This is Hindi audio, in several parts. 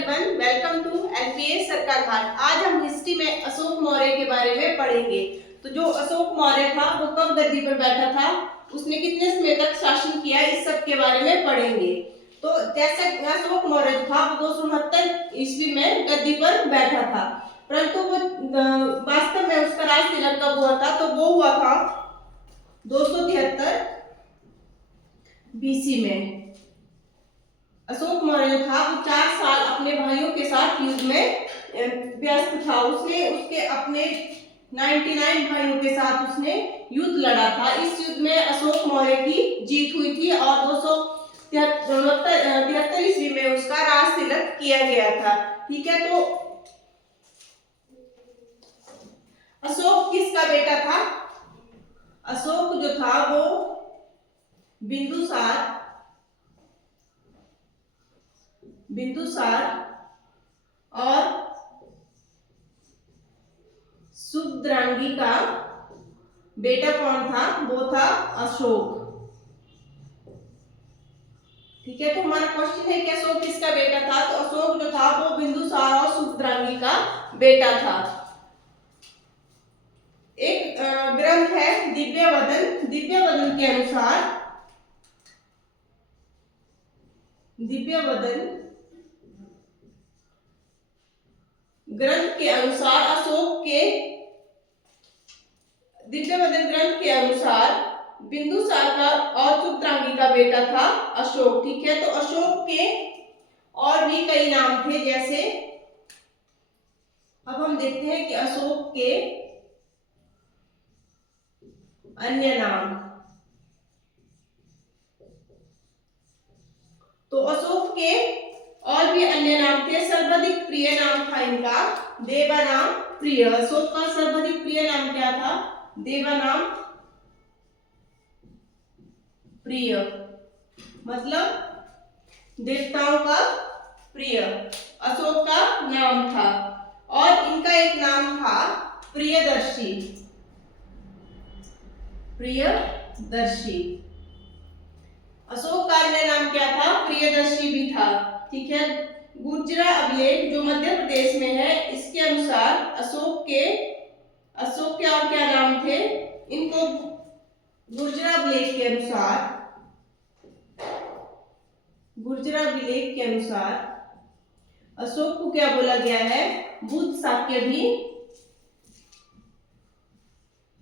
एवरीवन, वेलकम टू एलपीएस सरकार घाट। आज हम हिस्ट्री में अशोक मौर्य के बारे में पढ़ेंगे। तो जो अशोक मौर्य था वो कब गद्दी पर बैठा था, उसने कितने समय तक शासन किया, इस सब के बारे में पढ़ेंगे। तो जैसे अशोक मौर्य था वो 269 ईस्वी में गद्दी पर बैठा था, परंतु वो वास्तव में उसका राज तिलक कब हुआ था, तो वो हुआ था 273 बीसी में। अशोक मौर्य था वो 4 साल अपने भाइयों के साथ युद्ध में व्यस्त था। उसने उसके अपने 99 भाइयों के साथ उसने युद्ध लड़ा था। इस युद्ध में अशोक मौर्य की जीत हुई थी और 273 ईस्वी में उसका राज तिलक किया गया था। ठीक है, तो अशोक किसका बेटा था? अशोक जो था वो बिंदुसार और सुभद्रांगी का बेटा कौन था? वो था अशोक। ठीक है, तो हमारा क्वेश्चन है कि अशोक किसका बेटा था? तो अशोक जो था वो बिंदुसार और सुभद्रांगी का बेटा था। एक ग्रंथ है दिव्यवदन के अनुसार दिव्यवदन ग्रंथ के अनुसार बिंदुसार का और सुभद्रांगी का बेटा था अशोक। ठीक है, तो अशोक के और भी कई नाम थे। जैसे अब हम देखते हैं कि अशोक के अन्य नाम। तो अशोक के और भी अन्य नाम थे। सर्वाधिक प्रिय नाम था इनका देवानाम प्रिय। अशोक का सर्वाधिक प्रिय नाम क्या था? देवानाम प्रिय, मतलब देवताओं का प्रिय अशोक का नाम था। और इनका एक नाम था प्रियदर्शी। अशोक का अन्य नाम क्या था? प्रियदर्शी भी था। ठीक है, गुर्जरा अभिलेख जो मध्य प्रदेश में है, इसके अनुसार अशोक के और क्या नाम थे? इनको गुर्जरा अभिलेख के अनुसार अशोक को क्या बोला गया है? बुद्ध शाक्य भी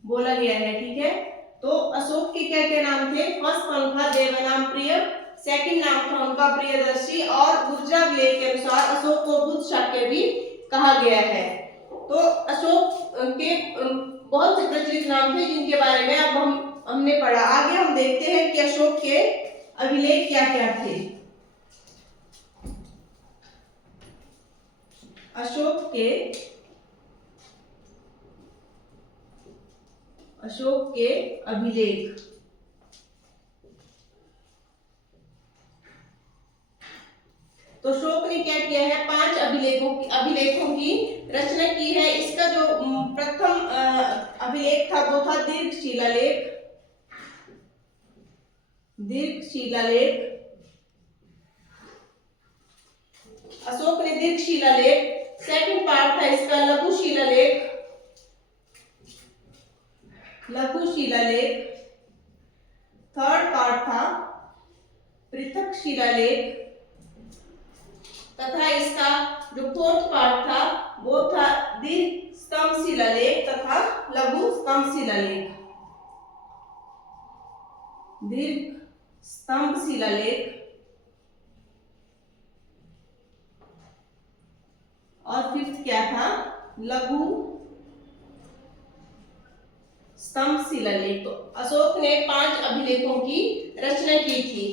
बोला गया है। ठीक है, तो अशोक के क्या क्या नाम थे? फर्स्ट नाम था देवानाम प्रिय, सेकंड नाम था उनका प्रियदर्शी, और गुर्जरा अभिलेख के अनुसार अशोक को बुद्ध शाक्य भी कहा गया है। तो अशोक के बहुत से प्रचलित नाम थे जिनके बारे में अब हमने पढ़ा। आगे हम देखते हैं कि अशोक के अभिलेख क्या क्या थे। अशोक के अभिलेख। तो अशोक ने क्या किया है? 5 अभिलेखों की रचना की है। इसका जो प्रथम अभिलेख था वो था दीर्घ शिलालेख। अशोक ने दीर्घ शिलालेख। सेकंड पार्ट था इसका लघु शिलालेख। थर्ड पार्ट था पृथक शिलालेख, तथा इसका जो फोर्थ पार्ट था वो था दीर्घ स्तंभ शिलालेख तथा लघु स्तंभ शिलालेख। दीर्घ स्तंभ शिलालेख और फिफ्थ क्या था? लघु स्तंभ शिलालेख। तो अशोक ने 5 अभिलेखों की रचना की थी।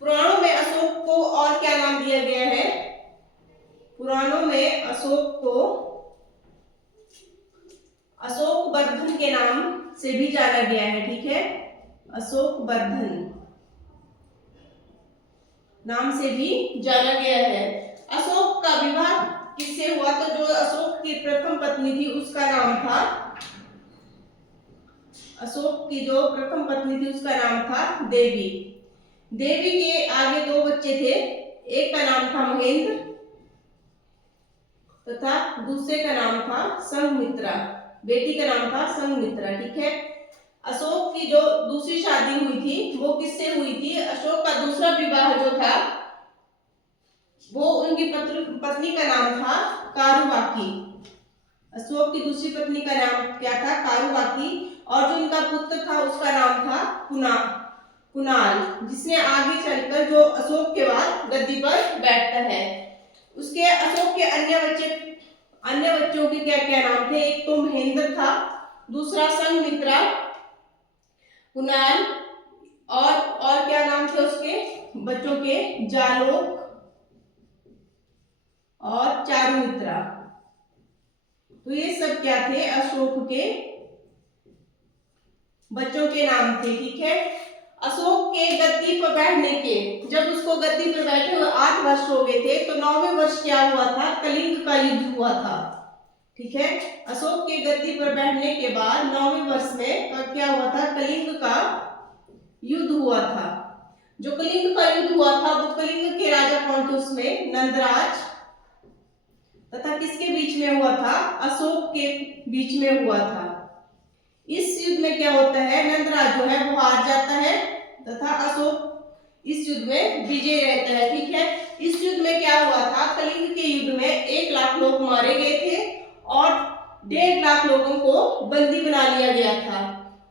पुराणों में अशोक को और क्या नाम दिया गया है? पुराणों में अशोक को अशोक वर्धन के नाम से भी जाना गया है। ठीक है, अशोक वर्धन नाम से भी जाना गया है। अशोक का विवाह किससे हुआ? तो जो अशोक की प्रथम पत्नी थी उसका नाम था अशोक की जो प्रथम पत्नी थी उसका नाम था देवी। देवी के आगे दो बच्चे थे, एक का नाम था महेंद्र तथा दूसरे का नाम था संघमित्रा। बेटी का नाम था संघमित्रा, ठीक है। अशोक की जो दूसरी शादी हुई थी वो किससे हुई थी? अशोक का दूसरा विवाह जो था वो उनकी पत्नी का नाम था कारुबाकी। अशोक की दूसरी पत्नी का नाम क्या था? कारुबाकी। और जो इनका पुत्र था उसका नाम था कुणाल, जिसने आगे चलकर जो अशोक के बाद गद्दी पर बैठता है। उसके अशोक के अन्य बच्चों के क्या क्या नाम थे? एक तो महेंद्र था, दूसरा संघमित्रा, कुणाल, और क्या नाम थे उसके बच्चों के? जालोक और चारुमित्रा। तो ये सब क्या थे? अशोक के बच्चों के नाम थे, ठीक है। अशोक के गद्दी पर बैठने के, जब उसको गद्दी पर बैठे हुए 8 वर्ष हो गए थे तो 9वें वर्ष क्या हुआ था? कलिंग का युद्ध हुआ था, ठीक है। अशोक के गद्दी पर बैठने के बाद 9वें वर्ष में क्या हुआ था? कलिंग का युद्ध हुआ था। जो कलिंग का युद्ध हुआ था वो कलिंग के राजा कौन थे उसमें? नंदराज तथा किसके बीच में हुआ था? अशोक के बीच में हुआ था। इस युद्ध में क्या होता है? नंदराज जो है वो हार जाता है तथा अशोक इस युद्ध में विजय रहता है, ठीक है। इस युद्ध में क्या हुआ था? कलिंग के युद्ध में 1 लाख लोग मारे गए थे और 1.5 लाख लोगों को बंदी बना लिया गया था।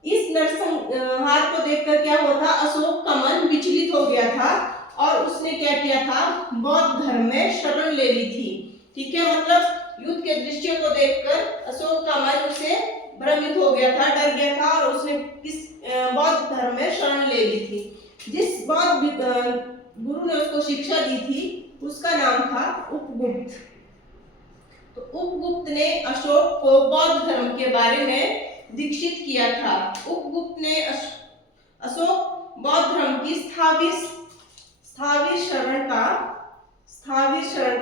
इस नरसंहार को देखकर क्या हुआ था? अशोक का मन विचलित हो गया था और उसने क्या किया था? बौद्ध धर्म में शरण ले ली थी, ठीक है। मतलब युद्ध के दृश्य को देखकर अशोक का मन उसे भ्रमित हो गया था, डर गया था और उसने बौद्ध धर्म में शरण ले ली थी। जिस बौद्ध गुरु ने उसको शिक्षा दी थी उसका नाम था उपगुप्त। तो उपगुप्त ने अशोक को बौद्ध धर्म के बारे में दीक्षित किया था। उपगुप्त ने अशोक बौद्ध धर्म की स्थाविर शरण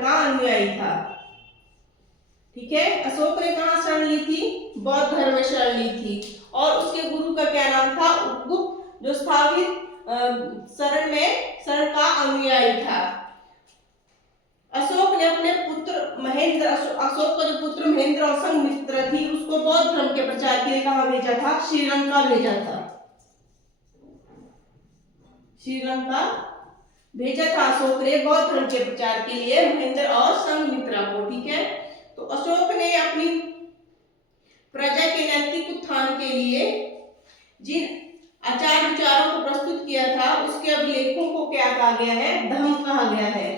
का अनुयायी था, ठीक है। अशोक ने कहा शरण ली थी? बौद्ध धर्म में शरण ली थी। और उसके गुरु का क्या नाम था? उपगुप्त, जो स्थाविर शरण का अनुयायी था। अशोक ने अपने पुत्र महेंद्र, अशोक का जो पुत्र महेंद्र और संघमित्रा थी उसको बौद्ध धर्म के प्रचार के लिए कहाँ भेजा था? श्रीलंका भेजा था। श्रीलंका भेजा था अशोक ने बौद्ध धर्म के प्रचार के लिए महेंद्र और संघमित्रा को, ठीक है। तो अशोक ने अपनी प्रजा के नैतिक उत्थान के लिए जिन आचार विचारों को प्रस्तुत किया था उसके अभिलेखों को क्या कहा गया है? धम्म कहा गया है।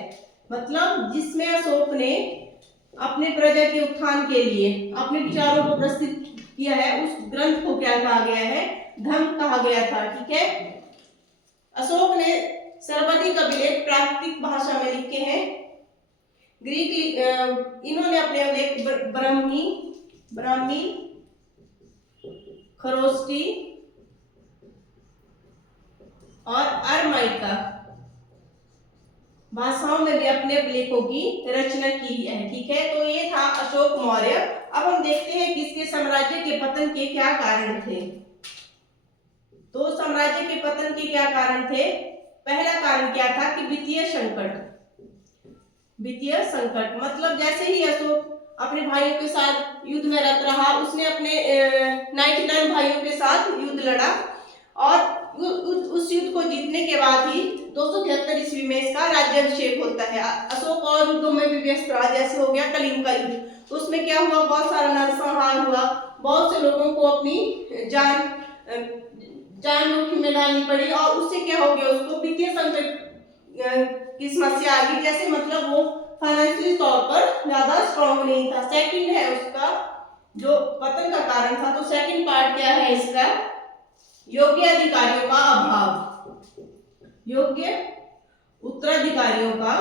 मतलब जिसमें अशोक ने अपने प्रजा के उत्थान के लिए अपने विचारों को प्रस्तुत किया है उस ग्रंथ को क्या कहा गया है? धम्म कहा गया था, ठीक है। अशोक ने सर्वाधिक अभिलेख प्राकृतिक भाषा में लिखे हैं। इन्होंने अपने अभिलेख ब्राह्मी, खरोष्टी और अरमाइका भाषाओं में भी अपने अभिलेखों की रचना की है, ठीक है। तो ये था अशोक मौर्य। अब हम देखते हैं कि इसके साम्राज्य के पतन के क्या कारण थे। तो साम्राज्य के पतन के क्या कारण थे? पहला कारण क्या था कि वित्तीय संकट। मतलब जैसे ही अशोक अपने भाइयों के साथ युद्ध में रत रहा, उसने अपने 99 भाइयों के साथ युद्ध लड़ा और उस युद्ध को जीतने के बाद ही 273 ईस्वी में इसका राज्याभिषेक होता है। अशोक और युद्धों में भी व्यस्त रहा, जैसे हो गया कलिंग का युद्ध। तो उसमें क्या हुआ? बहुत सारा नरसंहार हुआ, बहुत से लोगों को अपनी जान जोखिम में डालनी पड़ी और उससे क्या हो गया? उसको वित्तीय संकट की समस्या आ गई। जैसे मतलब वो फाइनेंशियली तौर पर ज्यादा स्ट्रॉन्ग नहीं था। सेकंड है उसका जो पतन का कारण था, तो सेकंड पार्ट क्या है इसका? योग्य अधिकारियों का अभाव, योग्य उत्तराधिकारियों का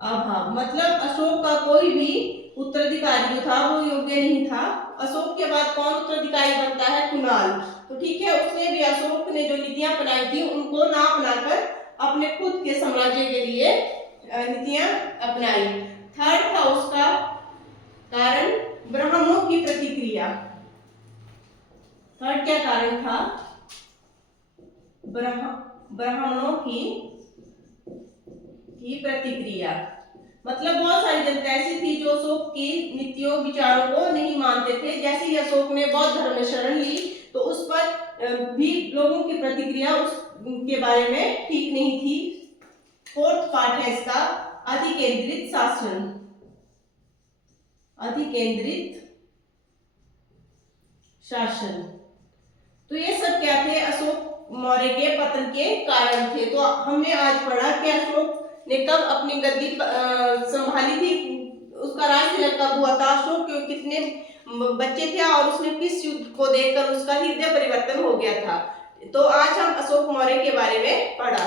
अभाव। मतलब अशोक का कोई भी उत्तराधिकारी जो था वो योग्य नहीं था। अशोक के बाद कौन उत्तराधिकारी बनता है? कुणाल। तो ठीक है, उसने भी अशोक ने जो नीतियां अपनाई थी उनको ना अपनाकर अपने खुद के साम्राज्य के लिए नीतियां अपनाई। थर्ड था उसका कारण ब्राह्मणों की प्रतिक्रिया। थर्ड क्या कारण था? ब्राह्मणों की प्रतिक्रिया। मतलब बहुत सारी जनता ऐसी थी जो अशोक की नीतियों विचारों को नहीं मानते थे। जैसे ही अशोक ने बौद्ध धर्म में शरण ली तो उस पर भी लोगों की प्रतिक्रिया उसके बारे में ठीक नहीं थी। फोर्थ पार्ट है इसका अधिकेंद्रित शासन। अधिकेंद्रित शासन। तो ये सब क्या थे? अशोक मौर्य के पतन के कारण थे। तो हमने आज पढ़ा कि अशोक ने कब अपनी गद्दी संभाली थी, उसका राज तिलक कब हुआ था, अशोक के कितने बच्चे थे और उसने किस युद्ध को देखकर उसका हृदय परिवर्तन हो गया था। तो आज हम अशोक मौर्य के बारे में पढ़ा।